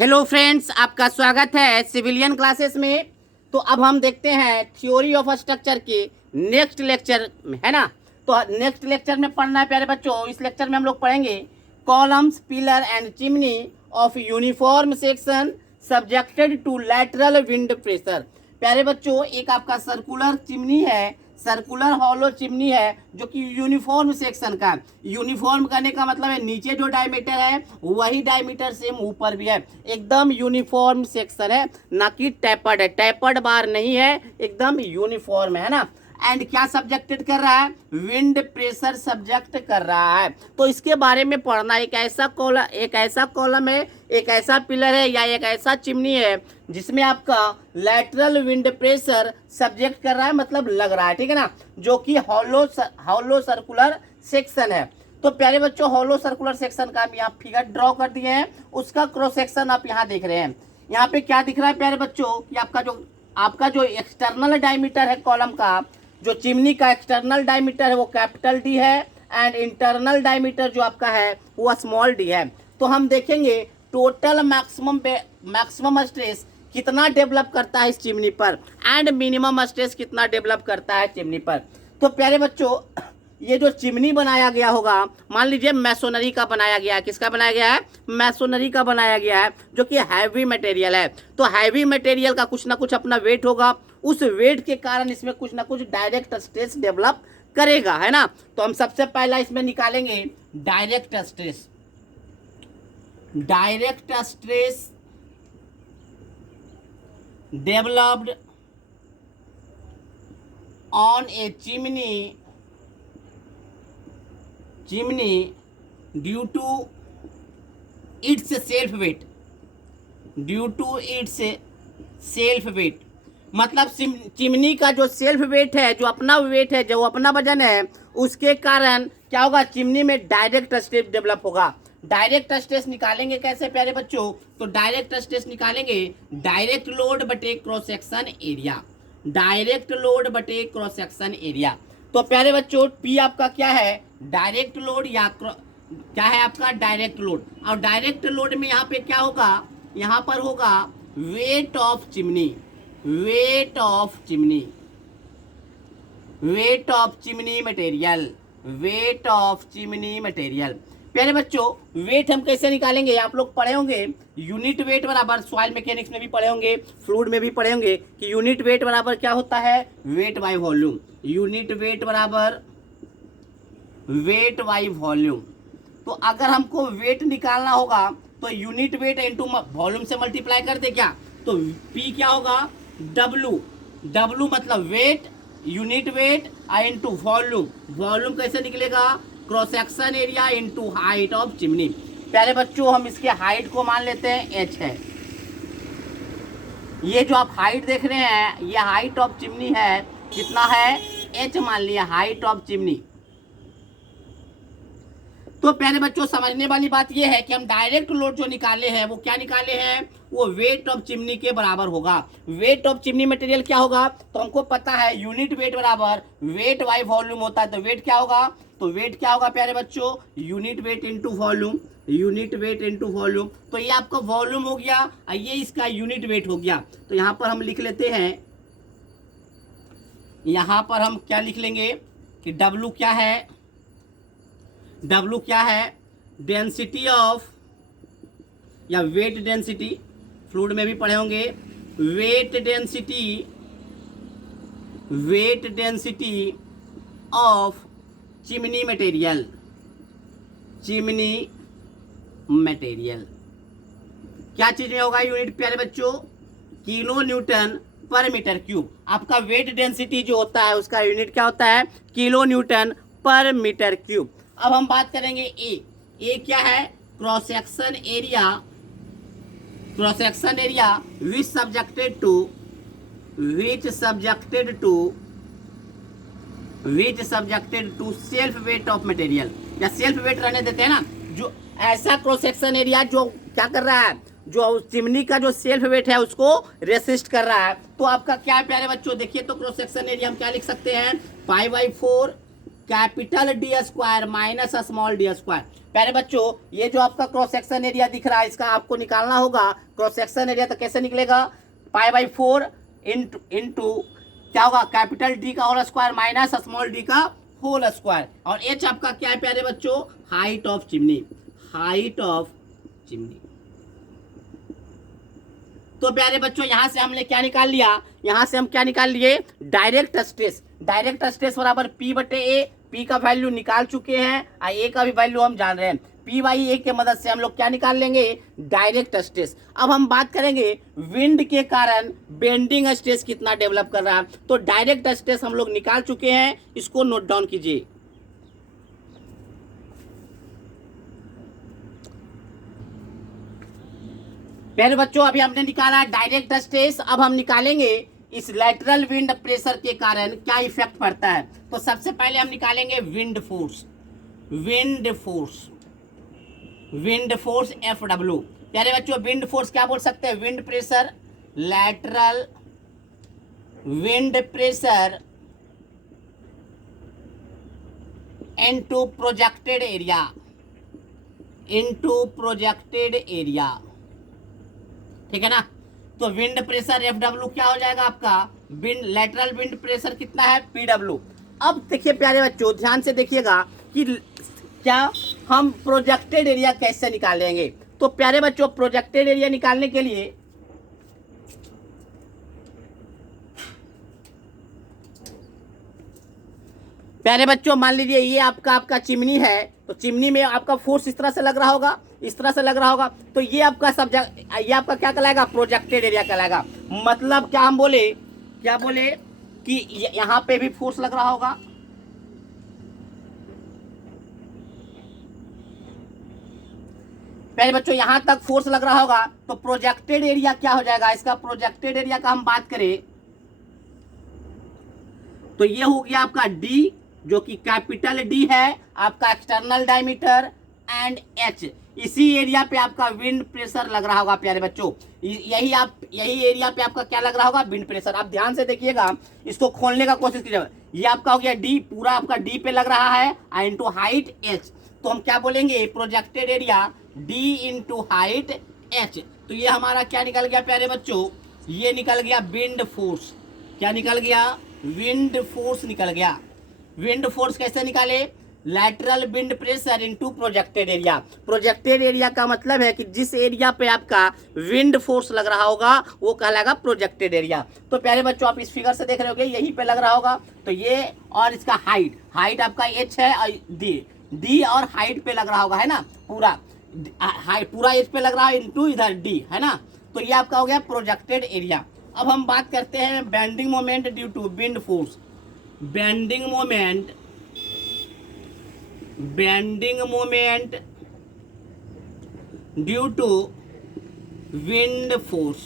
Hello friends, आपका स्वागत है सिविलियन क्लासेस में। तो अब हम देखते हैं थ्योरी ऑफ स्ट्रक्चर के नेक्स्ट लेक्चर में, है ना। तो नेक्स्ट लेक्चर में पढ़ना है प्यारे बच्चों। इस लेक्चर में हम लोग पढ़ेंगे columns, pillar and chimney of uniform section subjected to lateral wind pressure. प्यारे बच्चों, एक आपका सर्कुलर चिमनी है, सर्कुलर हॉलो चिमनी है जो कि यूनिफॉर्म सेक्शन का। यूनिफॉर्म करने का मतलब है नीचे जो डायमीटर है वही डायमीटर सेम ऊपर भी है, एकदम यूनिफॉर्म सेक्शन है, ना कि टैपर्ड है, टैपर्ड बार नहीं है, एकदम यूनिफॉर्म है ना। एंड क्या सब्जेक्टेड कर रहा है? विंड प्रेशर सब्जेक्ट कर रहा है। तो इसके बारे में पढ़ना, एक ऐसा कॉलम है, एक ऐसा पिलर है या एक ऐसा चिमनी है जिसमें आपका लैटरल विंड प्रेशर सब्जेक्ट कर रहा है, मतलब लग रहा है, ठीक है ना, जो कि हॉलो सर्कुलर सेक्शन है। तो प्यारे बच्चों, हॉलो सर्कुलर सेक्शन का हम यहाँ फिगर ड्रॉ कर दिए हैं, उसका क्रॉस सेक्शन आप यहाँ देख रहे हैं। यहाँ पे क्या दिख रहा है प्यारे बच्चों कि आपका जो एक्सटर्नल डायमीटर है कॉलम का, जो चिमनी का एक्सटर्नल डायमीटर है वो कैपिटल डी है एंड इंटरनल डायमीटर जो आपका है वो स्मॉल डी है। तो हम देखेंगे टोटल मैक्सिमम स्ट्रेस कितना डेवलप करता है इस चिमनी पर एंड मिनिमम स्ट्रेस कितना डेवलप करता है चिमनी पर। तो प्यारे बच्चों, ये जो चिमनी बनाया गया होगा, मान लीजिए मैसोनरी का बनाया गया है। किसका बनाया गया है? मैसोनरी का बनाया गया है, जो कि हैवी मटेरियल है। तो हैवी मटेरियल का कुछ ना कुछ अपना वेट होगा, उस वेट के कारण इसमें कुछ ना कुछ डायरेक्ट स्ट्रेस डेवलप करेगा, है ना। तो हम सबसे पहला इसमें निकालेंगे direct stress. Direct stress developed on a chimney due to its self weight. मतलब चिमनी का जो सेल्फ वेट है, जो अपना वेट है, जो अपना वजन है, उसके कारण क्या होगा? चिमनी में डायरेक्ट स्ट्रेस डेवलप होगा। डायरेक्ट स्ट्रेस निकालेंगे कैसे प्यारे बच्चों? तो डायरेक्ट स्ट्रेस निकालेंगे डायरेक्ट लोड बटे cross section area. Direct load बटे क्रॉस सेक्शन एरिया। तो प्यारे बच्चों, पी आपका क्या है? डायरेक्ट लोड या क्या है आपका? Direct load. और डायरेक्ट लोड में यहाँ पे क्या होगा? यहाँ पर होगा wait of chimney. Wait of chimney material. प्यारे बच्चों, वेट हम कैसे निकालेंगे? आप लोग पढ़े होंगे यूनिट वेट बराबर, सॉइल मैकेनिक्स में भी पढ़े होंगे, फ्लूइड में भी पढ़े होंगे कि यूनिट वेट बराबर क्या होता है? Weight by volume. Unit weight बराबर वेट बाय वॉल्यूम। तो अगर हमको वेट निकालना होगा तो यूनिट वेट इंटू वॉल्यूम से मल्टीप्लाई कर दे क्या? तो पी क्या होगा? डब्लू मतलब weight, unit weight into volume. Volume कैसे निकलेगा? Cross section area into height of chimney. प्यारे बच्चों, हम इसके हाइट को मान लेते हैं एच है। ये जो आप हाइट देख रहे हैं, ये हाइट ऑफ चिमनी है, कितना है? एच मान लिया हाइट ऑफ चिमनी। तो प्यारे बच्चों, समझने वाली बात यह है कि हम डायरेक्ट लोड जो निकाले हैं वो क्या निकाले हैं? वो वेट ऑफ चिमनी के बराबर होगा। वेट ऑफ चिमनी मटेरियल क्या होगा? तो हमको पता है यूनिट वेट बराबर वेट बाय वॉल्यूम होता है। तो वेट क्या होगा? तो वेट क्या होगा प्यारे बच्चों? Unit weight into volume. Unit weight into volume. तो ये आपका वॉल्यूम हो गया और ये इसका यूनिट वेट हो गया। तो यहाँ पर हम लिख लेते हैं, यहाँ पर हम क्या लिख लेंगे कि W क्या है? W क्या है? डेंसिटी ऑफ या वेट डेंसिटी, फ्लूइड में भी पढ़े होंगे, weight density of chimney material. क्या चीज में होगा यूनिट प्यारे बच्चों? Kilo newton per metre cube. आपका वेट डेंसिटी जो होता है उसका यूनिट क्या होता है? Kilo newton per metre cube. अब हम बात करेंगे ए क्या है? Cross section area which subjected to self weight of material, या सेल्फ वेट रहने देते हैं ना। जो ऐसा क्रॉस सेक्शन एरिया जो क्या कर रहा है? जो चिमनी का जो सेल्फ वेट है उसको रेसिस्ट कर रहा है। तो आपका क्या है प्यारे बच्चों? देखिए तो क्रॉस सेक्शन एरिया हम क्या लिख सकते हैं? Pi by 4 capital D square minus small D square. प्यारे बच्चों ये जो आपका क्रॉस सेक्शन एरिया दिख रहा है इसका आपको निकालना होगा क्रॉस सेक्शन एरिया। तो कैसे निकलेगा, π/4 इंटू क्या होगा, कैपिटल डी का whole square minus small D का होल स्क्वायर। और एच आपका क्या है प्यारे बच्चों, height of chimney, height of chimney. तो प्यारे बच्चों यहां से हमने क्या निकाल लिया, यहां से हम क्या निकाल लिए, डायरेक्ट स्ट्रेस। डायरेक्ट स्ट्रेस बराबर P/A। P का वैल्यू निकाल चुके हैं और A का भी वैल्यू हम जान रहे हैं। P/A के मदद से हम लोग क्या निकाल लेंगे, डायरेक्ट स्ट्रेस। अब हम बात करेंगे विंड के कारण बेंडिंग स्ट्रेस कितना डेवलप कर रहा है। तो डायरेक्ट स्ट्रेस हम लोग निकाल चुके हैं, इसको नोट डाउन कीजिए। प्यारे बच्चों अभी हमने निकाला डायरेक्ट स्ट्रेस, अब हम निकालेंगे इस लैटरल विंड प्रेशर के कारण क्या इफेक्ट पड़ता है। तो सबसे पहले हम निकालेंगे wind force, wind force, wind force FW। प्यारे बच्चों विंड फोर्स क्या बोल सकते हैं, wind pressure, lateral wind pressure into projected area, into projected area, ठीक है ना। तो विंड प्रेशर FW क्या हो जाएगा आपका, विंड लैटरल विंड प्रेशर कितना है PW। अब देखिए प्यारे बच्चों ध्यान से देखिएगा कि क्या हम प्रोजेक्टेड एरिया कैसे निकालेंगे। तो प्यारे बच्चों प्रोजेक्टेड एरिया निकालने के लिए प्यारे बच्चों मान लीजिए ये आपका चिमनी है, तो चिमनी में आपका फोर्स इस तरह से लग रहा होगा, इस तरह से लग रहा होगा। तो ये आपका सब्जेक्ट, ये आपका क्या कहलाएगा, प्रोजेक्टेड एरिया कहलाएगा। मतलब क्या हम बोले, क्या बोले कि यहाँ पे भी फोर्स लग रहा होगा, पहले बच्चों यहाँ तक फोर्स लग रहा होगा। तो प्रोजेक्टेड एरिया क्या हो जाएगा, इसका प्रोजेक्टेड एरिया का हम बात करें तो ये हो गया आपका D, जो कि कैपिटल D है, आपका एक्सटर्नल डायमीटर एंड H। इसी एरिया पे आपका विंड प्रेशर लग रहा होगा प्यारे बच्चों, यही एरिया पे आपका क्या लग रहा होगा, विंड प्रेशर। आप ध्यान से देखिएगा, इसको खोलने का कोशिश कीजिएगा। ये आपका हो गया D, पूरा आपका D पे लग रहा है इंटू हाइट H। तो हम क्या बोलेंगे, projected area D into height H। तो ये हमारा क्या निकल गया प्यारे बच्चों, ये निकल गया विंड फोर्स। क्या निकल गया, विंड फोर्स निकल गया। विंड फोर्स कैसे निकाले, lateral wind pressure into projected area. Projected area का मतलब है कि जिस एरिया पे आपका विंड फोर्स लग रहा होगा वो कहलाएगा प्रोजेक्टेड एरिया। तो प्यारे बच्चों आप इस फिगर से देख रहे होगे यहीं पे लग रहा होगा। तो ये और इसका हाइट, हाइट आपका H है और D और हाइट पे लग रहा होगा, है ना, पूरा हाइट पूरा H पे लग रहा है इनटू इधर D, है ना। तो ये आपका हो गया प्रोजेक्टेड एरिया। अब हम बात करते हैं bending moment due to wind force. Bending moment, bending moment due to wind force,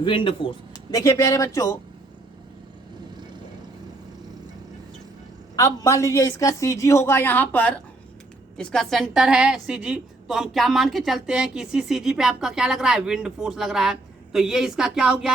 wind force. देखिए प्यारे बच्चों अब मान लीजिए इसका CG होगा, यहाँ पर इसका सेंटर है CG। तो हम क्या मान के चलते हैं कि इसी CG पे आपका क्या लग रहा है, विंड फोर्स लग रहा है। तो ये इसका क्या हो गया,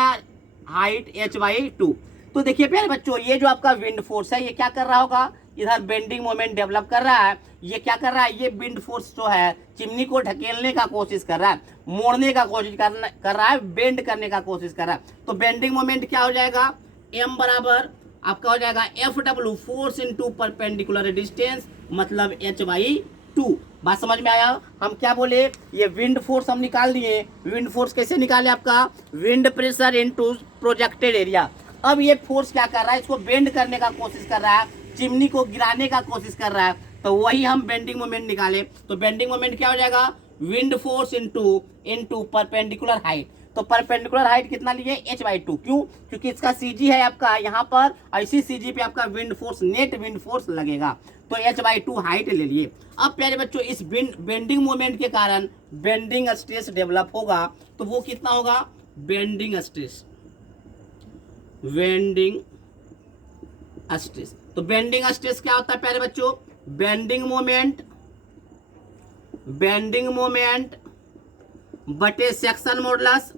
हाइट H/2। तो देखिए प्यारे बच्चों ये जो आपका विंड फोर्स है ये क्या कर रहा होगा, इधर बेंडिंग मोमेंट डेवलप कर रहा है। ये क्या कर रहा है, ये विंड फोर्स जो है चिमनी को ढकेलने का कोशिश कर रहा है, मोड़ने का कोशिश कर रहा है, बेंड करने का कोशिश कर रहा है। तो बेंडिंग मोमेंट क्या हो जाएगा, M बराबर आपका हो जाएगा FW, force into perpendicular distance, मतलब H/2। बात समझ में आया। हम क्या बोले, ये विंड फोर्स हम निकाल दिए। विंड फोर्स कैसे निकाले, आपका wind pressure into projected area. अब ये फोर्स क्या कर रहा है, इसको बेंड करने का कोशिश कर रहा है, चिमनी को गिराने का कोशिश कर रहा है। तो वही हम बेंडिंग मोमेंट निकाले। तो बेंडिंग मोमेंट क्या हो जाएगा, wind force into perpendicular height. तो परपेंडिकुलर हाइट कितना लिए, H/2। क्यों, क्योंकि इसका CG है आपका यहाँ पर, ऐसी CG पे आपका wind force, net wind force लगेगा। तो H/2 हाइट ले लिए। अब प्यारे बच्चों इस बेंडिंग मोमेंट के कारण बेंडिंग स्ट्रेस डेवलप होगा। तो वो कितना होगा, बेंडिंग स्ट्रेस, बेंडिंग स्ट्रेस। तो बेंडिंग स्ट्रेस क्या होता है प्यारे बच्चों, बेंडिंग मोमेंट बटे सेक्शन मॉडुलस,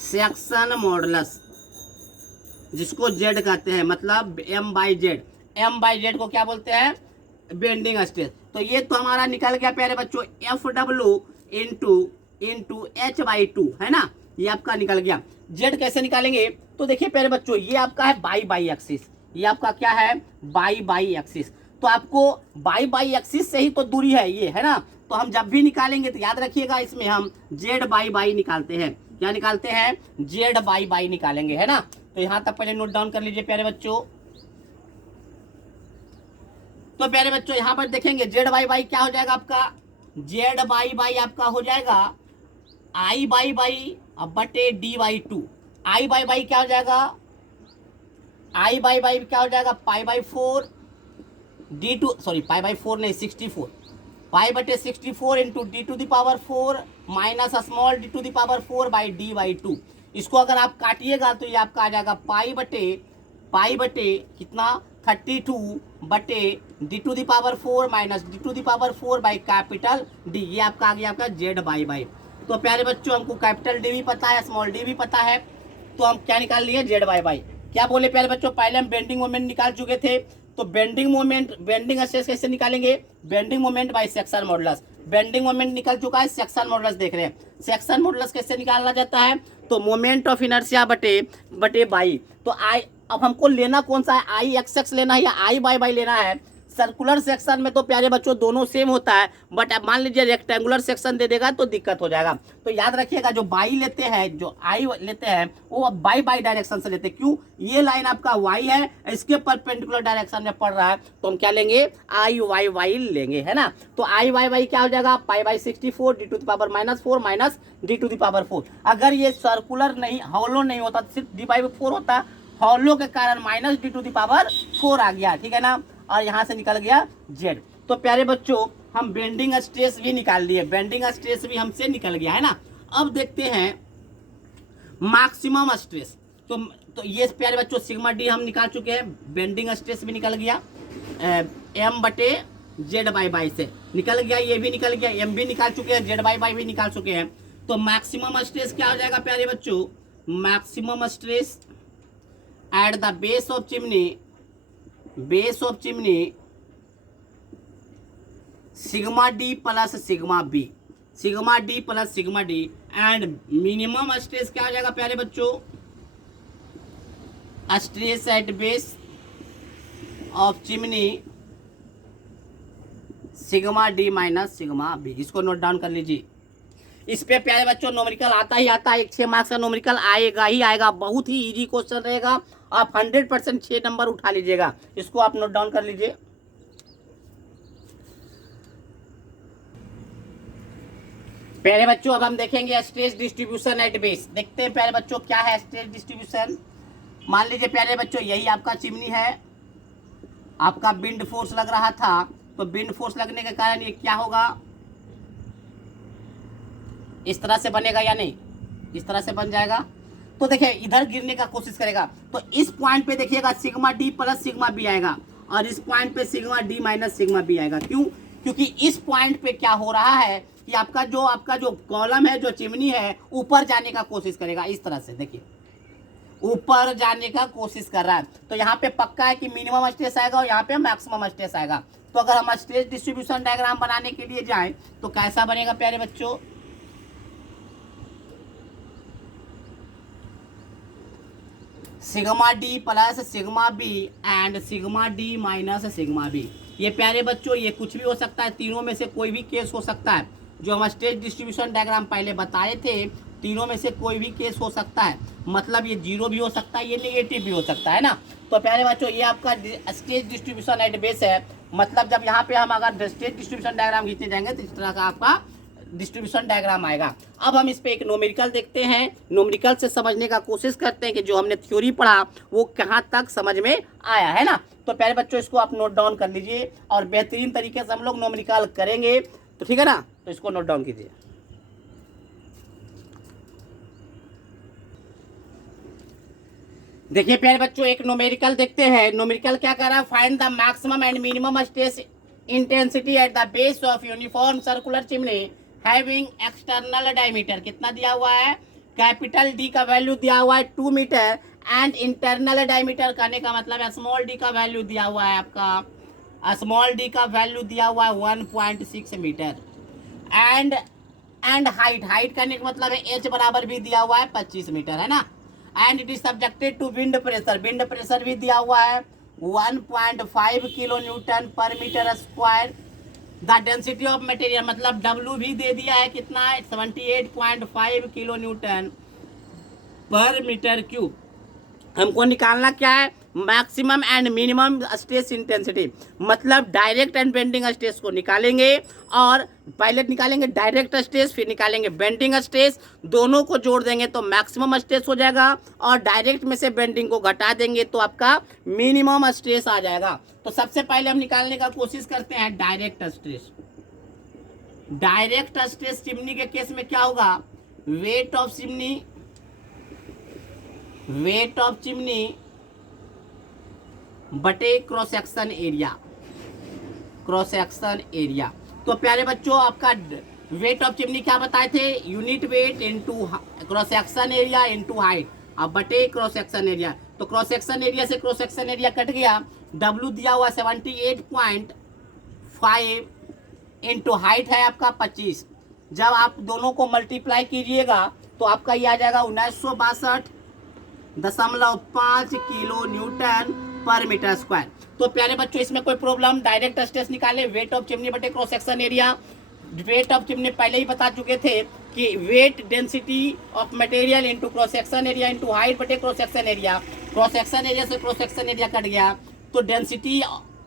सेक्शन मॉडुलस जिसको जेड कहते हैं, मतलब M by Z. M by Z को क्या बोलते हैं? Bending stress. तो ये तो हमारा निकल गया प्यारे बच्चों F W into H by two, है ना, ये आपका निकल गया। जेड कैसे निकालेंगे? तो देखिए प्यारे बच्चों, ये आपका है बाई एक्सिस, ये आपका क्या है? By axis. तो आपको बाई एक्सिस से ही तो दूरी है ये, है ना। तो हम जब भी निकालेंगे तो याद रखिएगा, इसमें हम जेड बाई निकालते हैं। क्या निकालते हैं? जेड बाई निकालेंगे, है ना। तो यहां तक पहले नोट डाउन कर लीजिए प्यारे बच्चों। तो प्यारे बच्चों यहां पर देखेंगे जेड बाई क्या हो जाएगा आपका? जेड बाई आपका हो जाएगा आई बाई अब बटे D by two. I by क्या हो जाएगा? आई बाई क्या हो जाएगा? Pi by four D to, sorry pi by four नहीं 64, पाई बटे 64 into D to the power 4 minus small D to the power 4 by D by two. इसको अगर आप काटिएगा तो ये आपका आ जाएगा पाई बटे कितना? 32 बटे D to the power 4 minus D to the power 4 by capital D. ये आपका आ गया आपका जेड बाई। तो प्यारे बच्चों हमको कैपिटल डी भी पता है, स्मॉल डी भी पता है, तो हम क्या निकाल लिए? Z by. क्या बोले प्यारे बच्चों? पहले हम बेंडिंग मोमेंट निकाल चुके थे। तो बेंडिंग स्ट्रेस कैसे निकालेंगे? Bending moment by section modulus. Bending moment निकल चुका है, सेक्शन मॉडुलस देख रहे हैं। सेक्शन मॉडुलस कैसे निकालना जाता है? तो मोमेंट ऑफ इनर्शिया बटे बाई। तो आई, अब हमको लेना कौन सा है? आई एक्स लेना है या आई बाई लेना है? सर्कुलर सेक्शन में तो प्यारे बच्चों दोनों सेम होता है, बट अब मान लीजिए रेक्टेंगुलर सेक्शन दे देगा तो दिक्कत हो जाएगा। तो याद रखिएगा जो बाई लेते हैं, जो आई लेते हैं, वो बाई डायरेक्शन से लेते हैं। क्यों? ये लाइन आपका वाई है, इसके परपेंडिकुलर डायरेक्शन में पड़ रहा है, तो हम क्या लेंगे? आई वाई लेंगे, है ना। तो आई वाई क्या हो जाएगा? Pi by 64 D to the power -4 minus D to the power 4। अगर ये सर्कुलर नहीं, हॉलो नहीं होता, सिर्फ डी बाई 4 होता, हॉलो के कारण minus D to the power 4 आ गया, ठीक है ना। और यहां से निकल गया जेड। तो प्यारे बच्चों हम बेंडिंग स्ट्रेस भी निकाल लिए, बेंडिंग स्ट्रेस भी हमसे निकल गया, है ना। अब देखते हैं मैक्सिमम स्ट्रेस। तो ये प्यारे बच्चों सिग्मा डी हम निकाल चुके हैं, बेंडिंग स्ट्रेस भी निकल गया, एम बटे जेड बाई से निकल गया, ये भी निकल गया, एम भी निकाल चुके हैं, जेड बाई भी निकाल चुके हैं। तो मैक्सिमम स्ट्रेस क्या हो जाएगा प्यारे बच्चों? Maximum stress at the base of chimney sigma D plus sigma B, sigma D plus sigma D. And minimum stress क्या हो जाएगा प्यारे बच्चों? Stress at base of chimney sigma D minus sigma B. इसको नोट डाउन कर लीजिए। इस पे प्यारे बच्चों नोमेरिकल आता ही आता है, 6 मार्क्स का नोमेरिकल आएगा ही आएगा, बहुत ही इजी क्वेश्चन रहेगा। आप 100% 6 नंबर उठा लीजिएगा। इसको आप नोट डाउन कर लीजिए। प्यारे बच्चों अब हम देखेंगे स्ट्रेस डिस्ट्रीब्यूशन एट बेस। देखते हैं प्यारे बच्चों क्या है स्ट्रेस डिस्ट्रीब्यूशन। मान लीजिए प्यारे बच्चों यही आपका चिमनी है, आपका विंड फोर्स लग रहा था, तो विंड फोर्स लगने के कारण ये क्या होगा? इस तरह से बनेगा या नहीं? इस तरह से बन जाएगा। तो देखिए इधर गिरने का कोशिश करेगा, तो इस पॉइंट पे देखिएगा sigma D plus sigma B आएगा, और इस पॉइंट पे sigma D minus sigma B आएगा। क्यों? क्योंकि इस पॉइंट पे क्या हो रहा है कि आपका जो कॉलम है, जो चिमनी है, ऊपर जाने का कोशिश करेगा। इस तरह से देखिए ऊपर जाने का कोशिश कर रहा है। तो यहाँ पे पक्का है कि मिनिमम स्ट्रेस आएगा और यहाँ पे मैक्सिमम स्ट्रेस आएगा। तो अगर हम स्ट्रेस डिस्ट्रीब्यूशन डायग्राम बनाने के लिए जाएं तो कैसा बनेगा प्यारे बच्चों? Sigma D plus sigma B and sigma D minus sigma B. ये प्यारे बच्चों ये कुछ भी हो सकता है, तीनों में से कोई भी केस हो सकता है। जो हम स्ट्रेस डिस्ट्रीब्यूशन डायग्राम पहले बताए थे, तीनों में से कोई भी केस हो सकता है। मतलब ये जीरो भी हो सकता है, ये नेगेटिव भी हो सकता है ना। तो प्यारे बच्चों ये आपका स्ट्रेस डिस्ट्रीब्यूशन एट बेस है। मतलब जब यहाँ पे हम अगर स्ट्रेस डिस्ट्रीब्यूशन डायग्राम खींचने जाएंगे तो इस तरह का आपका डिस्ट्रीब्यूशन डायग्राम आएगा। अब हम इस पे एक नोमेरिकल देखते हैं, नोमेरिकल से समझने का कोशिश करते हैं कि जो हमने थ्योरी पढ़ा वो कहाँ तक समझ में आया, है ना। तो प्यारे बच्चों इसको आप नोट डाउन कर लीजिए, और बेहतरीन तरीके से हम लोग नोमेरिकल करेंगे, तो ठीक है ना। तो इसको नोट डाउन कीजिए। देखिए प्यारे बच्चों एक नोमेरिकल देखते हैं। नोमेरिकल क्या कर रहा है? Find the maximum and minimum stress intensity at the base of uniform circular chimney having external diameter. कितना दिया हुआ है? कैपिटल डी का वैल्यू दिया हुआ है 2 मीटर एंड इंटरनल डायमीटर करने का मतलब है स्मॉल डी का वैल्यू दिया हुआ है आपका, स्मॉल डी का वैल्यू दिया हुआ है 1.6 मीटर। एंड हाइट करने का मतलब है एच बराबर भी दिया हुआ है 25 मीटर, है ना। And it is subjected to wind pressure भी दिया हुआ है 1.5 kilo newton per metre square. The density of material मतलब W भी दे दिया है, कितना है 78.5 kilo newton per metre cube. हमको निकालना क्या है, maximum and minimum stress intensity, मतलब डायरेक्ट एंड बेंडिंग स्ट्रेस को निकालेंगे, और पहले निकालेंगे डायरेक्ट स्ट्रेस फिर निकालेंगे बेंडिंग स्ट्रेस, दोनों को जोड़ देंगे तो मैक्सिमम स्ट्रेस हो जाएगा, और डायरेक्ट में से बेंडिंग को घटा देंगे तो आपका मिनिमम स्ट्रेस आ जाएगा। तो सबसे पहले हम निकालने का कोशिश करते हैं direct stress. Direct stress chimney के केस में क्या होगा, वेट ऑफ चिमनी बटे क्रॉस सेक्शन एरिया। तो प्यारे बच्चों आपका वेट ऑफ चिमनी क्या बताए थे, unit weight into cross section area into height, अब बटे क्रॉस सेक्शन एरिया। तो क्रॉस सेक्शन एरिया से क्रॉस सेक्शन एरिया कट गया, W दिया हुआ 78.5 इंटू हाइट है आपका 25। जब आप दोनों को मल्टीप्लाई कीजिएगा तो आपका ये आ जाएगा 1962.5 kilo newton per metre square. तो प्यारे बच्चों इसमें कोई प्रॉब्लम, डायरेक्ट स्ट्रेस निकाले, वेट ऑफ चिमनी बटे cross section area. Weight of chimney पहले ही बता चुके थे कि weight density of material into cross section area into height बटे cross section area. Cross section area से क्रॉस सेक्शन एरिया कट गया तो डेंसिटी,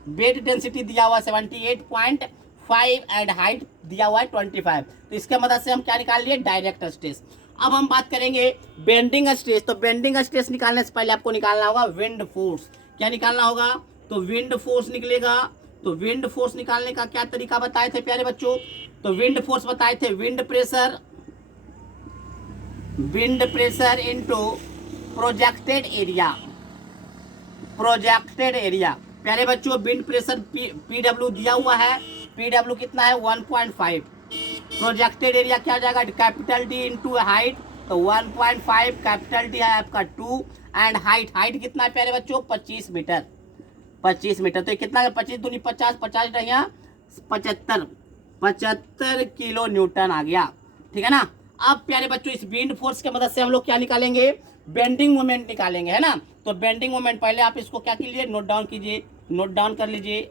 वेट डेंसिटी दिया हुआ 78.5 एंड हाइट दिया हुआ है 25। तो इसके मदद से हम क्या निकाल लिए, डायरेक्ट स्ट्रेस। अब हम बात करेंगे बेंडिंग स्ट्रेस। तो बेंडिंग स्ट्रेस निकालने से पहले आपको निकालना होगा विंड फोर्स। क्या निकालना होगा, तो विंड फोर्स निकलेगा। तो विंड फोर्स निकालने का क्या तरीका बताए थे प्यारे बच्चों, तो विंड फोर्स बताए थे wind pressure into projected area. प्यारे बच्चों विंड प्रेशर PW दिया हुआ है, PW कितना है 1.5। प्रोजेक्टेड एरिया क्या हो जाएगा, कैपिटल D इंटू हाइट, तो 1.5 कैपिटल D है आपका 2 एंड हाइट कितना है प्यारे बच्चों 25 मीटर। तो ये कितना है 25 दूनी 50, 50 रहिया 75 किलो न्यूटन आ गया, ठीक है ना। अब प्यारे बच्चों इस विंड फोर्स के मदद से हम लोग क्या निकालेंगे, बेंडिंग मोमेंट निकालेंगे, है ना। तो बेंडिंग मोमेंट पहले आप इसको क्या कीजिए, नोट डाउन कर लीजिए।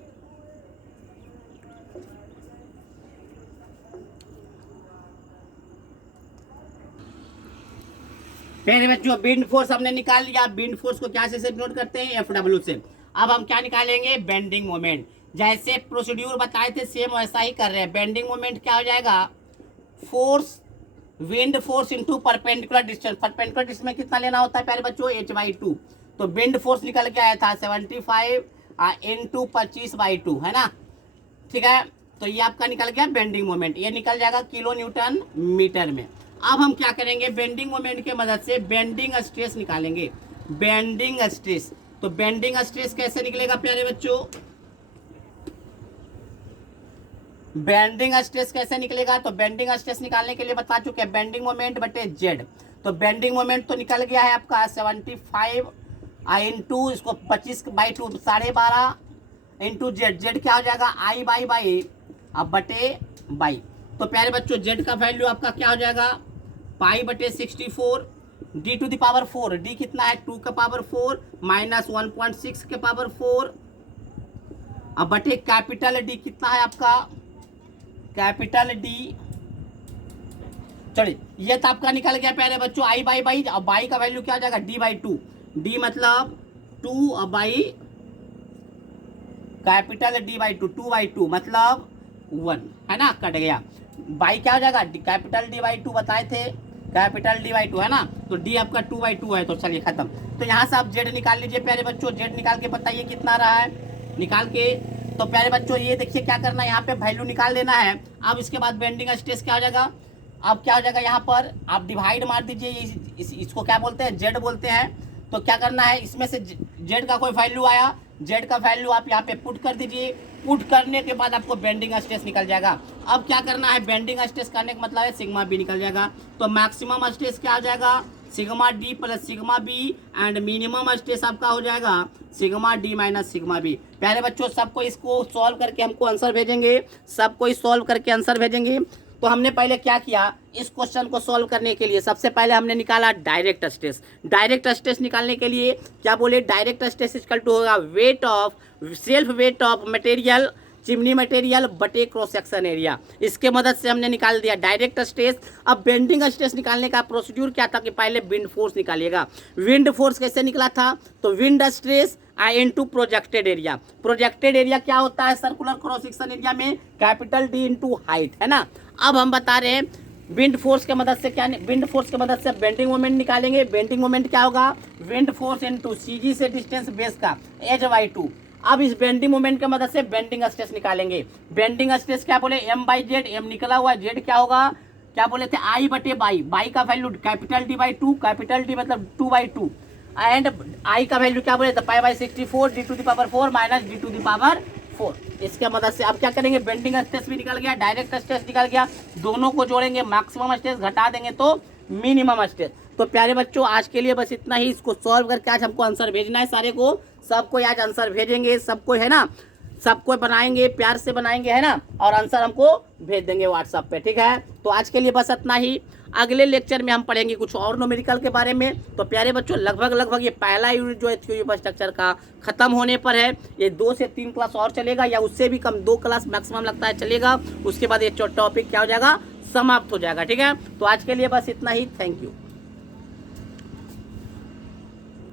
प्यारे बच्चों विंड फोर्स हमने निकाल लिया। विंड फोर्स को क्या से नोट करते हैं, FW से। अब हम क्या निकालेंगे, बेंडिंग मोमेंट। जैसे प्रोसीड्यूर बताए थे सेम वैसा ही कर रहे हैं। बेंडिंग मोमेंट क्या हो जाएगा, force, wind force into perpendicular distance. Perpendicular distance में कितना लेना होता है प्यारे बच्चों, H/2। तो विंड फोर्स निकल के आया था 75 इंटू 25/2, है ना, ठीक है। तो ये आपका निकल गया बेंडिंग मोमेंट, ये निकल जाएगा किलो न्यूटन मीटर में। अब हम क्या करेंगे, बेंडिंग मोमेंट के मदद से बेंडिंग स्ट्रेस निकालेंगे। बेंडिंग स्ट्रेस, तो बेंडिंग स्ट्रेस कैसे निकलेगा प्यारे बच्चों, बेंडिंग स्ट्रेस कैसे निकलेगा, तो बेंडिंग स्ट्रेस निकालने के लिए बता चुके हैं बेंडिंग मोमेंट बटे जेड। तो बेंडिंग मोमेंट तो निकल गया है आपका 75 इंटू इसको 25/2 12.5 इंटू जेड क्या हो जाएगा I/बाई अब बटे बाई। तो प्यारे बच्चों जेड का वैल्यू आपका क्या हो जाएगा π/64 D⁴। डी कितना है 2 का पावर 4 माइनस 1.6 के पावर 4 अब बटे कैपिटल डी कितना है आपका, कैपिटल डी, चलिए ये तो आपका निकल गया प्यारे बच्चों I/बाई। अब बाई का वैल्यू क्या हो जाएगा D/2। डी मतलब 2 अब बाई कैपिटल D/2, 2/2 मतलब 1, है ना, कट गया। बाई क्या हो जाएगा, कैपिटल D/2 बताए थे, कैपिटल D/2 है ना, तो डी आपका 2/2 है। तो चलिए खत्म। तो यहाँ से आप जेड निकाल लीजिए प्यारे बच्चों। जेड निकाल के बताइए कितना रहा है, निकाल के। तो प्यारे बच्चों ये देखिए क्या करना है, यहाँ पे वैल्यू निकाल लेना है। अब इसके बाद बेंडिंग स्ट्रेस क्या हो जाएगा, अब क्या हो जाएगा, यहाँ पर आप डिवाइड मार दीजिए। इसको क्या बोलते हैं, जेड बोलते हैं। तो क्या करना है, इसमें से जेड का कोई वैल्यू आया, जेड का वैल्यू आप यहाँ पे पुट कर दीजिए। पुट करने के बाद आपको बेंडिंग स्ट्रेस निकल जाएगा। अब क्या करना है, बेंडिंग स्ट्रेस करने का मतलब है सिग्मा बी निकल जाएगा। तो मैक्सिमम स्ट्रेस क्या आ जाएगा, sigma D plus sigma B and minimum stress आपका हो जाएगा sigma D minus sigma B. प्यारे बच्चों सबको इसको सॉल्व करके हमको आंसर भेजेंगे, सबको इस सॉल्व करके आंसर भेजेंगे। तो हमने पहले क्या किया, इस क्वेश्चन को सॉल्व करने के लिए सबसे पहले हमने निकाला डायरेक्ट स्ट्रेस। डायरेक्ट स्ट्रेस निकालने के लिए क्या बोले, डायरेक्ट स्ट्रेस इक्वल टू होगा weight of self weight of material chimney material बटे क्रॉस सेक्शन एरिया। इसके मदद से हमने निकाल दिया डायरेक्ट स्ट्रेस। अब बेंडिंग स्ट्रेस निकालने का प्रोसीड्यूर क्या था कि पहले विंड फोर्स निकालिएगा। विंड फोर्स कैसे निकला था, तो wind stress into projected area. Projected area क्या होता है सर्कुलर क्रॉस सेक्शन एरिया में, कैपिटल डी इनटू हाइट, है ना। अब हम बता रहे हैं विंड फोर्स के मदद से क्या, विंड फोर्स के मदद से बेंडिंग मोमेंट निकालेंगे। बेंडिंग मोमेंट क्या होगा, विंड फोर्स इनटू सीजी से डिस्टेंस बेस का h/2। अब इस बेंडिंग मोमेंट की मदद से बेंडिंग स्ट्रेस निकालेंगे। बेंडिंग स्ट्रेस क्या बोले, m/z, m निकला हुआ है, z क्या होगा, क्या बोले थे I बटे बाई, बाई का value capital D/2, capital D मतलब 2/2 एंड I का वैल्यू क्या बोले तो π/64 d⁴ माइनस d⁴। इसके मदद से अब क्या करेंगे, बेंडिंग स्ट्रेस भी निकल गया, डायरेक्ट स्ट्रेस निकल गया, दोनों को जोड़ेंगे, मैक्सिमम स्ट्रेस घटा देंगे तो मिनिमम स्ट्रेस। तो प्यारे बच्चों आज के लिए बस इतना ही। इसको सॉल्व करके आज हमको आंसर भेजना है सारे को, सबको आज आंसर भेजेंगे, सबको है ना, सबको बनाएंगे, प्यार से बनाएंगे, है ना, और आंसर हमको भेज देंगे व्हाट्सएप पे, ठीक है। तो आज के लिए बस इतना ही। अगले लेक्चर में हम पढ़ेंगे कुछ और न्यूमेरिकल के बारे में। तो प्यारे बच्चों लगभग ये पहला यूनिट जो है थ्योरी ऑफ स्ट्रक्चर का खत्म होने पर है। ये 2 से 3 क्लास और चलेगा या उससे भी कम, 2 क्लास मैक्सिमम लगता है चलेगा। उसके बाद ये टॉपिक क्या हो जाएगा, समाप्त हो जाएगा, ठीक है। तो आज के लिए बस इतना ही, थैंक यू।